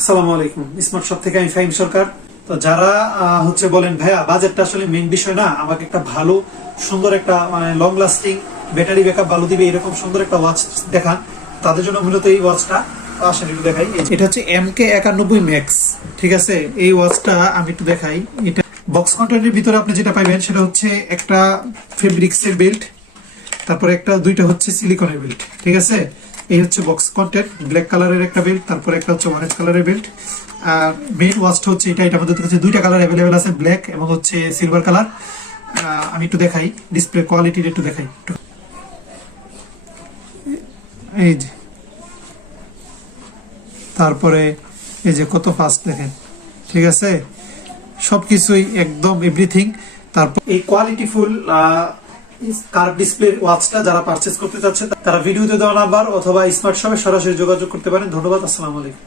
আসসালামু আলাইকুম। Smart shop থেকে আমি ফাহিম সরকার। তো যারা হচ্ছে বলেন, ভাইয়া, বাজেটটা আসলে মেইন বিষয় না, আমাকে একটা ভালো, সুন্দর একটা মানে লং লাস্টিং ব্যাটারি ব্যাকআপ ভালো দিবে, এরকম সুন্দর একটা ওয়াচ দেখান। তাদের জন্য মূলত এই ওয়াচটা আসেন একটু দেখাই। এটা হচ্ছে এম কে একানব্বই ম্যাক্স ঠিক আছে? এই ওয়াচটা আমি একটু দেখাই। এটা বক্স কন্টেন্টের ভিতরে আপনি যেটা পাইবেন, সেটা হচ্ছে একটা ফেব্রিক্সের বেল্ট তারপরে একটা, দুইটা হচ্ছে সিলিকনের বেল্ট ঠিক আছে? এই হচ্ছে বক্স কন্টেন্ট ব্ল্যাক কালারের একটা বেল্ট তারপরে একটা হচ্ছে অরেঞ্জ কালারের বেল্ট আর ওয়াচটা হচ্ছে এটা এটার মধ্যে হচ্ছে দুইটা কালার অ্যাভেলেবেল আছে ব্ল্যাক এবং হচ্ছে সিলভার কালার আমি একটু দেখাই ডিসপ্লে কোয়ালিটির একটু দেখাই। এই যে। তারপরে এই যে কত ফাস্ট দেখেন, ঠিক আছে? সবকিছুই একদম এভরিথিং তারপর এই কোয়ালিটি ফুল কার্ভ ডিসপ্লে ওয়াচটা যারা পারচেজ করতে চাচ্ছে, তারা ভিডিওতে দেওয়া নাম্বার অথবা স্মার্ট শপে সরাসরি যোগাযোগ করতে পারেন। ধন্যবাদ, আসসালাম আলাইকুম।